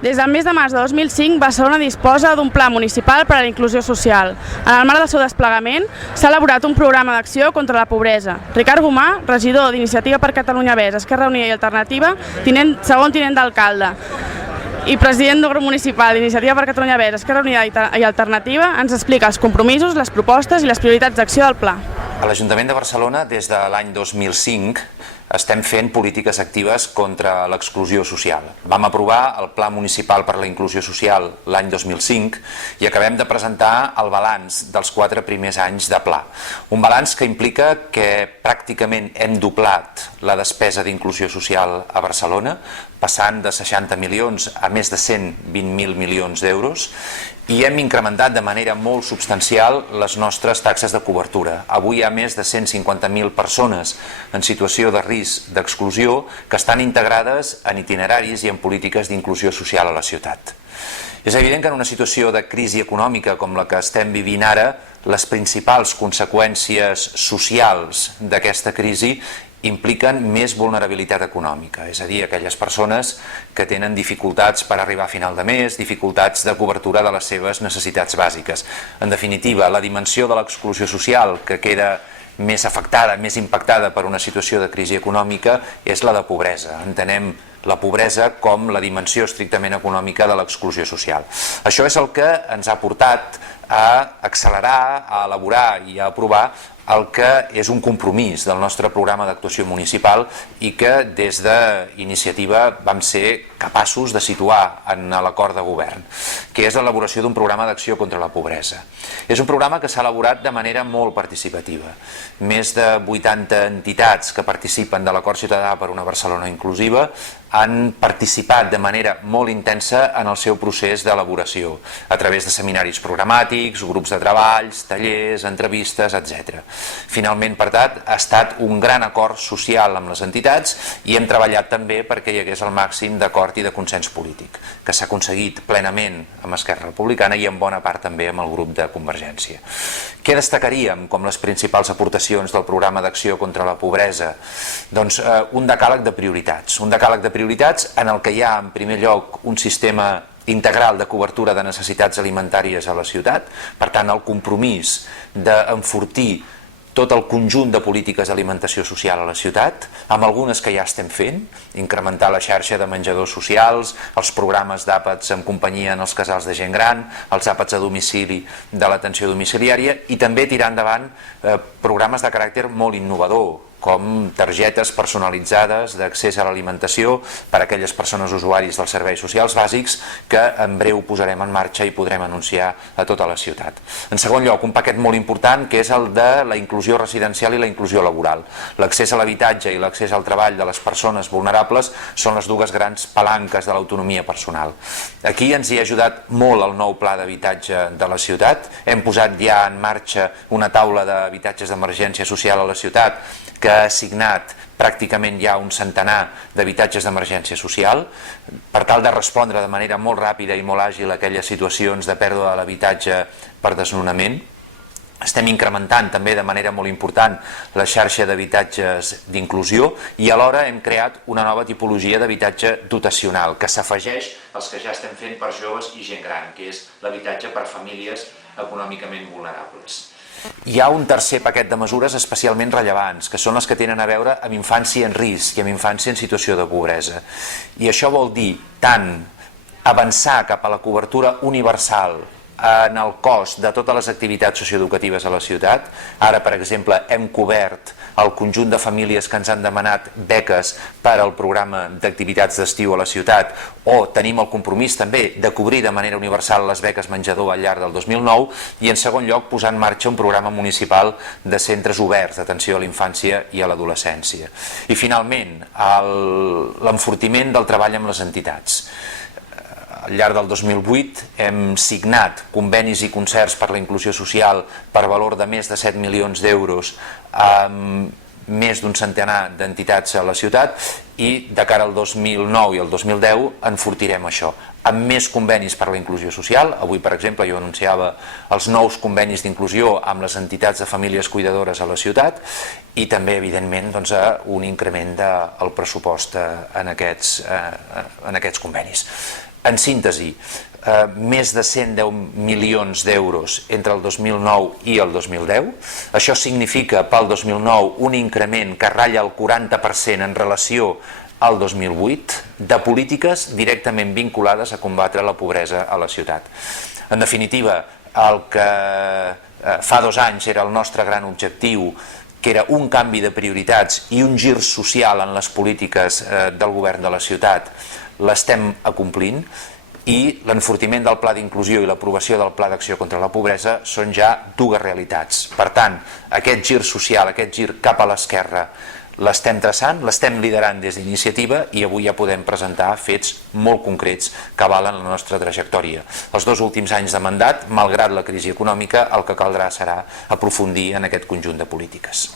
Des del mes de març de 2005, Barcelona disposa d'un pla municipal per a la inclusió social. En el marc del seu desplegament, s'ha elaborat un programa d'acció contra la pobresa. Ricard Gomà, regidor d'Iniciativa per Catalunya Verds, Esquerra Unida i Alternativa, segon tinent d'alcalde i president del grup municipal d'Iniciativa per Catalunya Verds, Esquerra Unida i Alternativa, ens explica els compromisos, les propostes i les prioritats d'acció del pla. A l'Ajuntament de Barcelona, des de l'any 2005, estem fent polítiques actives contra l'exclusió social. Vam aprovar el Pla Municipal per la Inclusió Social l'any 2005 i acabem de presentar el balanç dels 4 primers anys de pla. Un balanç que implica que pràcticament hem doblat la despesa d'inclusió social a Barcelona, passant de 60 milions a més de 120.000 milions d'euros, i hem incrementat de manera molt substancial les nostres taxes de cobertura. Avui hi ha més de 150.000 persones en situació de risc d'exclusió que estan integrades en itineraris i en polítiques d'inclusió social a la ciutat. És evident que en una situació de crisi econòmica com la que estem vivint ara, les principals conseqüències socials d'aquesta crisi impliquen més vulnerabilitat econòmica, és a dir, aquelles persones que tenen dificultats per arribar a final de mes, dificultats de cobertura de les seves necessitats bàsiques. En definitiva, la dimensió de l'exclusió social que queda més afectada, més impactada per una situació de crisi econòmica és la de pobresa. Entenem la pobresa com la dimensió estrictament econòmica de l'exclusió social. Això és el que ens ha portat a accelerar, a elaborar i a aprovar el que és un compromís del nostre programa d'actuació municipal i que des d'Iniciativa vam ser capaços de situar en l'acord de govern, que és l'elaboració d'un programa d'acció contra la pobresa. És un programa que s'ha elaborat de manera molt participativa. Més de 80 entitats que participen de l'Acord Ciutadà per una Barcelona Inclusiva han participat de manera molt intensa en el seu procés d'elaboració, a través de seminaris programàtics, grups de treballs, tallers, entrevistes, etc. Finalment, per tant, ha estat un gran acord social amb les entitats i hem treballat també perquè hi hagués el màxim d'acord i de consens polític, que s'ha aconseguit plenament amb Esquerra Republicana i en bona part també amb el grup de Convergència. Què destacaríem com les principals aportacions del programa d'acció contra la pobresa? Doncs un decàleg de prioritats, en el que hi ha en primer lloc un sistema integral de cobertura de necessitats alimentàries a la ciutat, per tant el compromís d'enfortir tot el conjunt de polítiques d'alimentació social a la ciutat, amb algunes que ja estem fent, incrementar la xarxa de menjadors socials, els programes d'àpats en companyia en els casals de gent gran, els àpats a domicili de l'atenció domiciliària i també tirar endavant programes de caràcter molt innovador, com targetes personalitzades d'accés a l'alimentació per a aquelles persones usuaris dels serveis socials bàsics que en breu posarem en marxa i podrem anunciar a tota la ciutat. En segon lloc, un paquet molt important que és el de la inclusió residencial i la inclusió laboral. L'accés a l'habitatge i l'accés al treball de les persones vulnerables són les dues grans palanques de l'autonomia personal. Aquí ens hi ha ajudat molt el nou pla d'habitatge de la ciutat. Hem posat ja en marxa una taula d'habitatges d'emergència social a la ciutat que ha assignat pràcticament ja un centenar d'habitatges d'emergència social per tal de respondre de manera molt ràpida i molt àgil a aquelles situacions de pèrdua de l'habitatge per desnonament. Estem incrementant també de manera molt important la xarxa d'habitatges d'inclusió i alhora hem creat una nova tipologia d'habitatge dotacional que s'afegeix als que ja estem fent per joves i gent gran, que és l'habitatge per famílies econòmicament vulnerables. Hi ha un tercer paquet de mesures especialment rellevants, que són les que tenen a veure amb infància en risc i amb infància en situació de pobresa. I això vol dir tant avançar cap a la cobertura universal en el cost de totes les activitats socioeducatives a la ciutat. Ara, per exemple, hem cobert el conjunt de famílies que ens han demanat beques per al programa d'activitats d'estiu a la ciutat, o tenim el compromís també de cobrir de manera universal les beques menjador al llarg del 2009 i, en segon lloc, posar en marxa un programa municipal de centres oberts d'atenció a la infància i a l'adolescència. I, finalment, l'enfortiment del treball amb les entitats. Al llarg del 2008 hem signat convenis i concerts per la inclusió social per valor de més de 7 milions d'euros amb més d'un centenar d'entitats a la ciutat i de cara al 2009 i al 2010 enfortirem això amb més convenis per a la inclusió social. Avui, per exemple, jo anunciava els nous convenis d'inclusió amb les entitats de famílies cuidadores a la ciutat i també, evidentment, un increment del pressupost en aquests convenis. En síntesi, més de 110 milions d'euros entre el 2009 i el 2010. Això significa pel 2009 un increment que ratlla el 40% en relació al 2008 de polítiques directament vinculades a combatre la pobresa a la ciutat. En definitiva, el que fa 2 anys era el nostre gran objectiu, que era un canvi de prioritats i un gir social en les polítiques del govern de la ciutat, l'estem acomplint, i l'enfortiment del pla d'inclusió i l'aprovació del pla d'acció contra la pobresa són ja 2 realitats. Per tant, aquest gir social, aquest gir cap a l'esquerra, l'estem traçant, l'estem liderant des d'iniciativa i avui ja podem presentar fets molt concrets que avalen la nostra trajectòria. Els 2 últims anys de mandat, malgrat la crisi econòmica, el que caldrà serà aprofundir en aquest conjunt de polítiques.